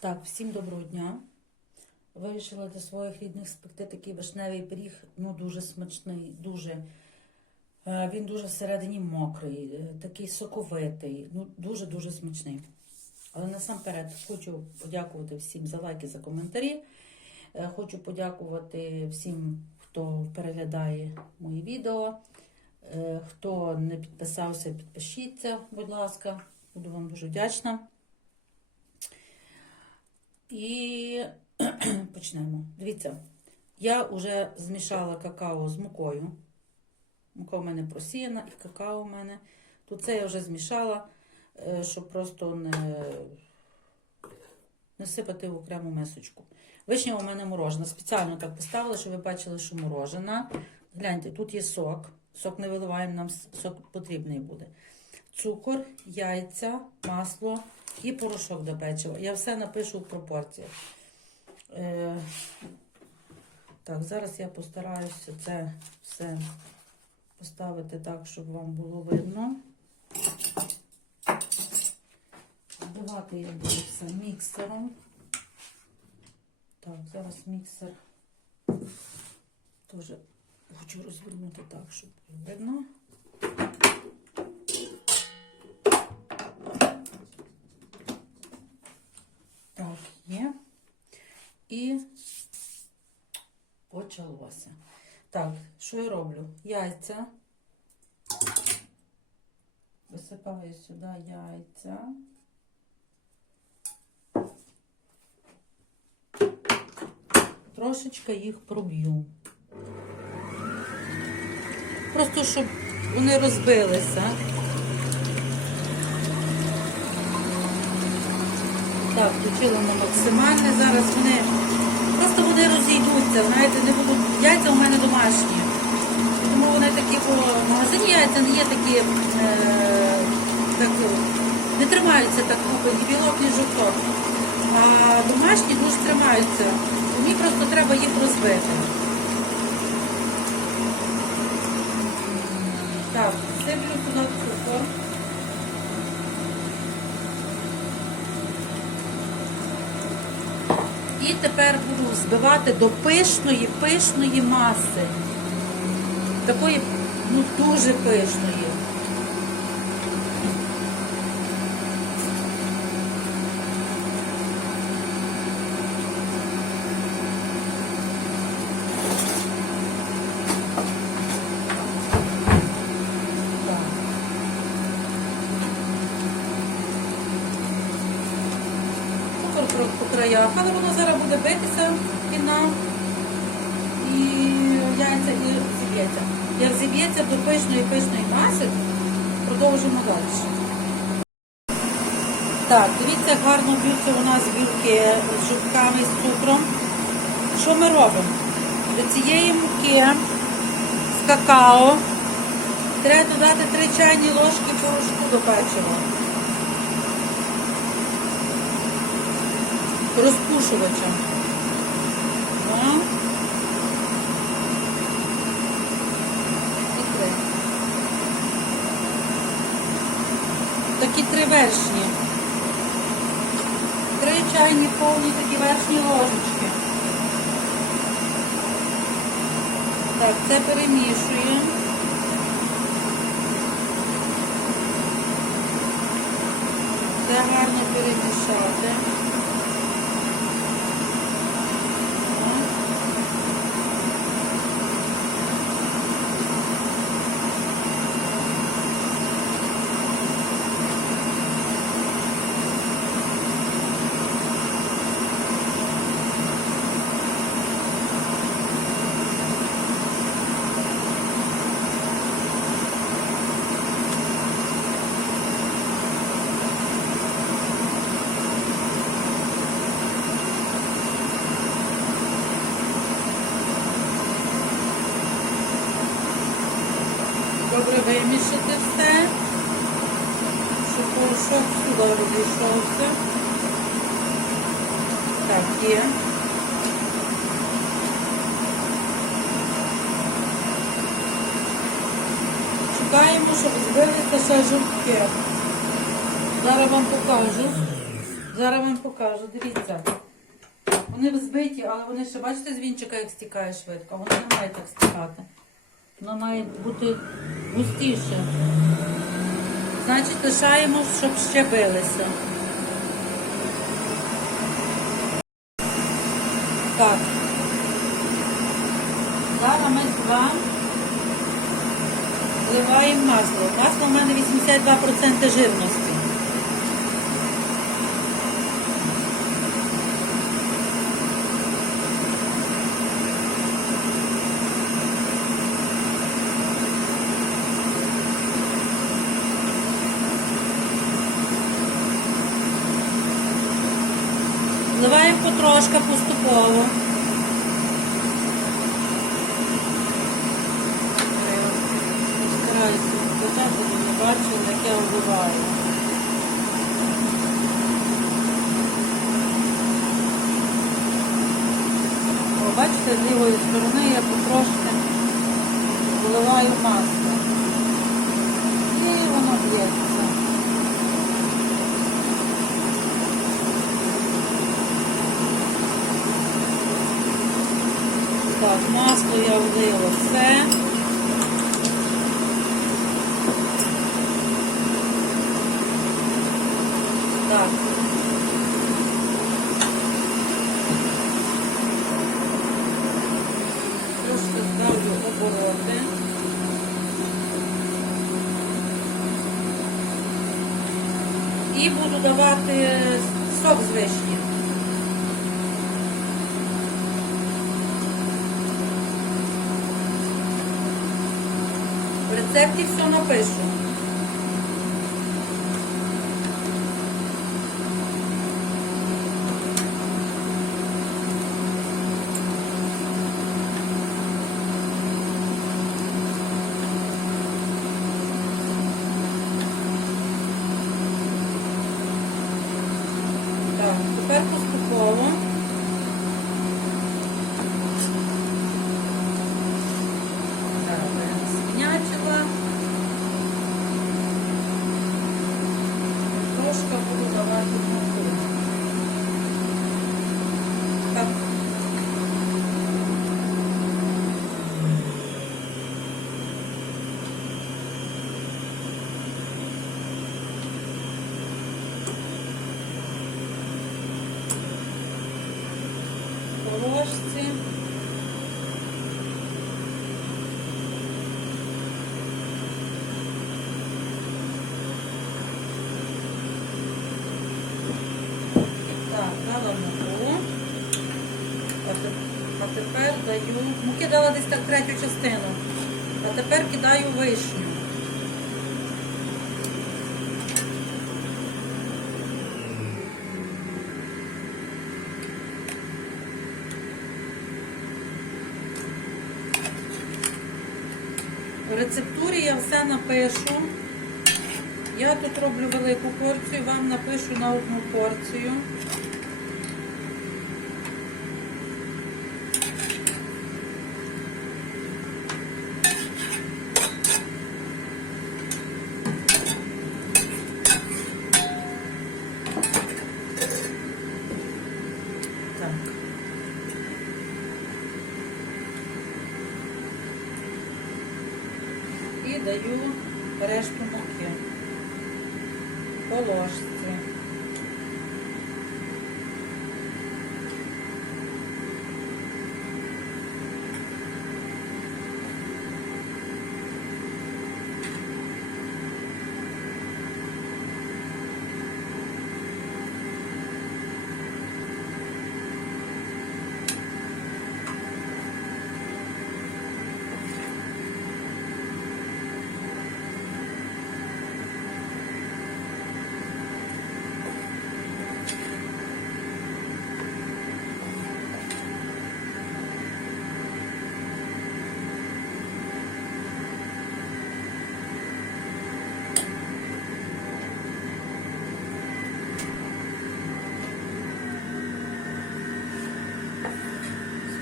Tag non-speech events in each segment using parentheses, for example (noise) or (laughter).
Так, всім доброго дня. Вирішила для своїх рідних спекти такий вишневий пиріг, ну дуже смачний, дуже. Е, Він дуже всередині мокрий, е, такий соковитий, ну дуже-дуже смачний. Але насамперед хочу подякувати всім за лайки, за коментарі. Е, Хочу подякувати всім, хто переглядає мої відео. Хто не підписався, підпишіться, будь ласка. Буду вам дуже вдячна. І (clears throat) почнемо. Дивіться, я вже змішала какао з мукою. Мука в мене просіяна і какао в мене. Тут це я вже змішала, е, щоб просто не, не сипати в окрему мисочку. Вишня у мене морожена. Спеціально так поставила, щоб ви бачили, що морожена. Гляньте, тут є сок. Сок не виливаємо, нам сок потрібний буде. Цукор, яйця, масло і порошок до печива. Я все напишу в пропорціях. Е, так, зараз я постараюся це все поставити так, щоб вам було видно. Збивати я буду все міксером. Так, зараз міксер теж хочу розвернути так, щоб було видно. Так, є. І почалося. Так, що я роблю? Яйця. Висипаю сюди яйця. Трошечки їх проб'ю. Просто щоб вони розбилися. Так, включила на максимальне. Зараз вони просто вони розійдуться. Знаєте, не будуть. Яйця у мене домашні. Тому вони такі по магазині яйця не є такі, е, так, не тримаються так купи, ні білок, ні жовток. А домашні дуже тримаються. Мені просто треба їх розбити. Так, туди цукор. І тепер буду збивати до пишної, пишної маси. Такої, ну, дуже пишної. Так. Цукор трохи по краях, але воно зараз буде битися піна і яйця і зіб'ється. Як зіб'ється до пишної пишної маси, продовжимо далі. Так, дивіться, гарно б'ються у нас білки з жовтками з цукром. Що ми робимо? До цієї муки з какао треба додати 3 чайні ложки порошку до печива. Розпушувачем. І три. Такі три вершні. Три чайні повні такі вершні ложечки. Так, це перемішуємо. Це гарно перемішати. Добре вимішати все, щоб сюди розійшовся. Так, є. Чекаємо, щоб збилися ще жовтки. Зараз вам покажу. Зараз вам покажу, дивіться. Вони взбиті, але вони ще, бачите, з вінчика як стікає швидко. Воно не має так стікати. Воно має бути густіше. Значить, лишаємо, щоб ще. Так. Зараз ми два. вливаємо масло. Масло в мене 82% жирності. Вливаємо поступово. Стараюся щоб не бачили, як я вливаю. О, бачите, з лівої сторони я потрошки вливаю масло. І воно б'ється. Так, масло я влила все. Так. Трошки ставлю обороти. І буду давати сок з вишні. В рецепті все напишу. Так, тепер поступово. Так, спінячила. Трошки буду давати муку. Так. По ложці. Так, дала муку. А те- А тепер Муки десь так третю частину. А тепер кидаю вишню. В рецептурі я все напишу. Я тут роблю велику порцію, вам напишу на одну порцію. Так. І даю решту муки по.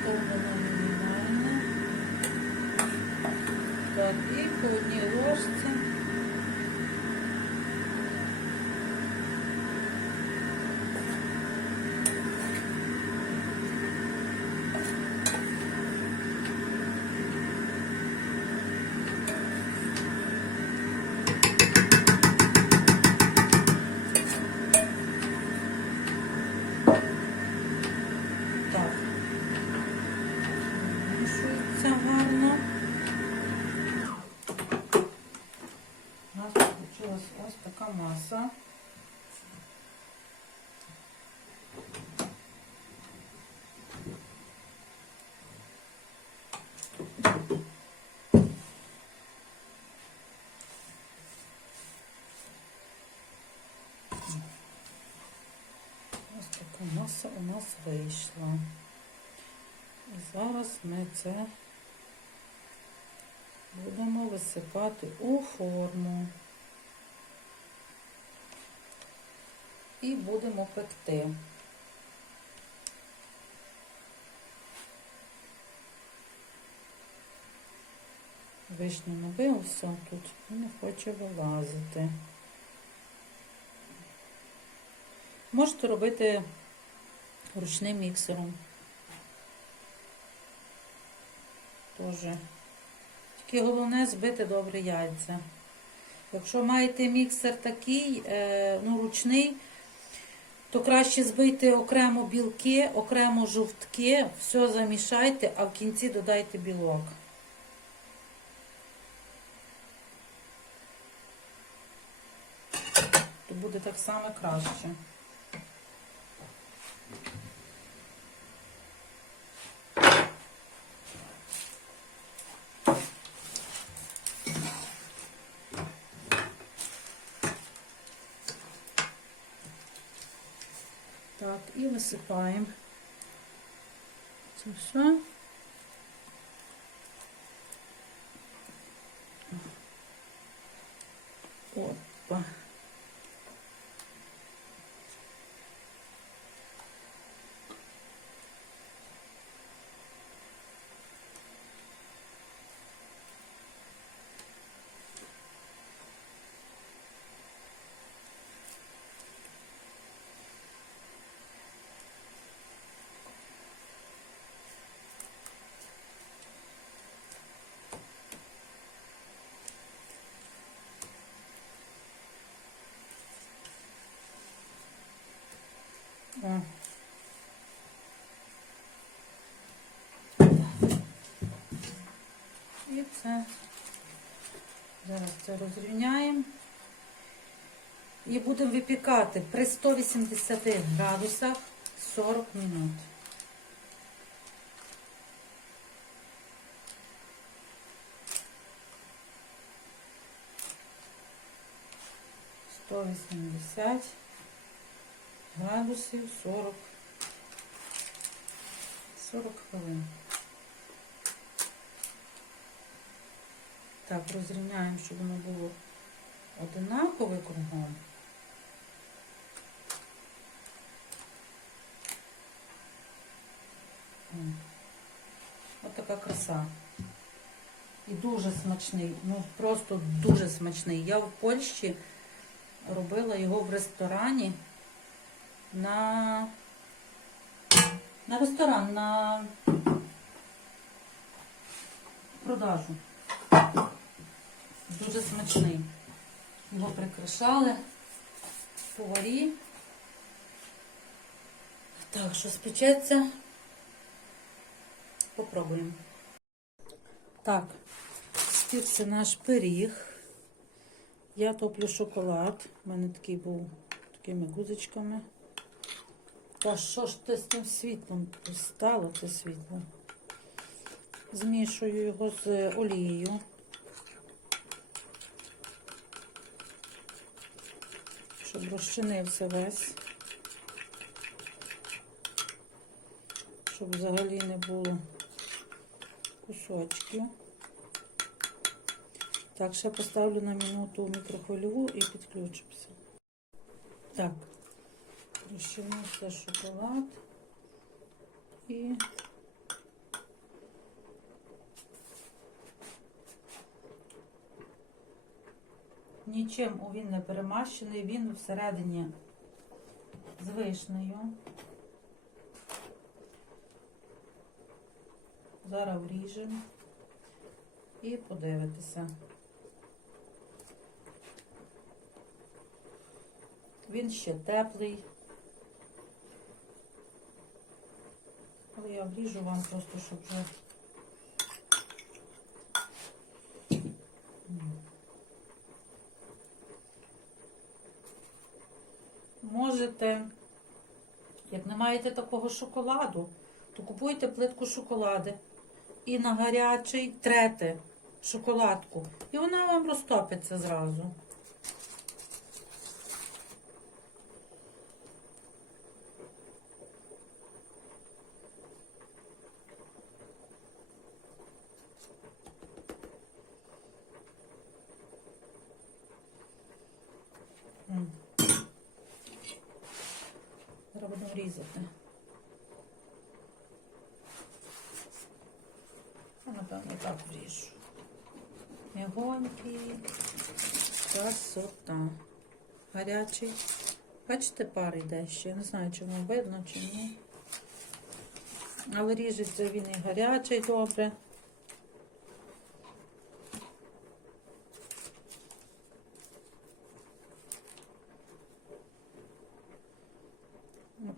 Сповнено мінімальне. Так, і по одній ложці. Така маса у нас вийшла. І зараз ми це будемо висипати у форму. І будемо пекти. Вишню набився тут і не хоче вилазити. Можете робити ручним міксером. Тоже. Тільки головне збити добре яйця. Якщо маєте міксер такий, е, ну, ручний, то краще збийте окремо білки, окремо жовтки, все замішайте, а в кінці додайте білок. То буде так само краще. Так, і висипаємо це І це зараз це розрівняємо. І будемо випікати при 180 градусах 40 минут. Сто вісімдесят градусів 40 40 хвилин. Так, розрівняємо, щоб воно було одинакове кругом. От така краса. І дуже смачний, ну просто дуже смачний. Я в Польщі робила його в ресторані на, на ресторан, на продажу. Дуже смачний. Його прикрашали поварі. Так, що спечеться. Попробуємо. Так, співся наш пиріг. Я топлю шоколад. У мене такий був такими гузочками. Та що ж ти з тим світлом стало це світло? Змішую його з олією. Щоб розчинився весь. Щоб взагалі не було кусочків. Так, ще поставлю на минуту мікрохвильову і підключимося. Так, розчинився шоколад і нічим він не перемащений, він всередині з вишнею. Зараз вріжемо і подивитися. Він ще теплий. Але я вріжу вам просто, щоб вже. Можете, як не маєте такого шоколаду, то купуйте плитку шоколади і на гарячий трете шоколадку. І вона вам розтопиться зразу. Зараз будемо різати. А напевно так вріжу. Мягонький. Красота. Гарячий. Бачите, пар йде ще. Я не знаю, вам видно, чи ні. Але ріжеться він і гарячий добре.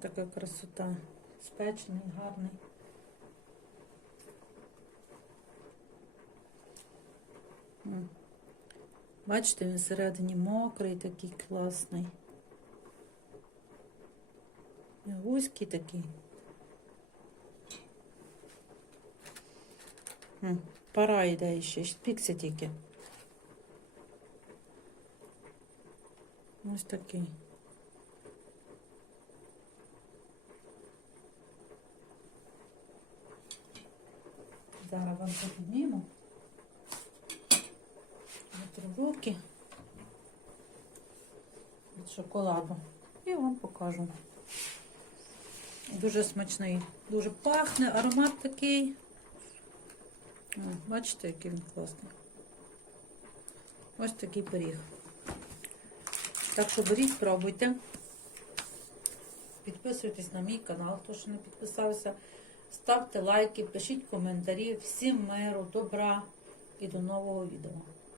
Така красота. Спечений, гарний. Бачите, він всередині мокрий, такий класний. І Гуський такий. Пора йде ще, спікся тільки. Ось такий. Зараз вам підніму. Витру руки від шоколаду. І вам покажу. Дуже смачний, дуже пахне, аромат такий. О, бачите, який він класний. Ось такий пиріг. Так що беріть, пробуйте. Підписуйтесь на мій канал, хто ще не підписався. Ставте лайки, пишіть коментарі. Всім миру, добра і до нового відео.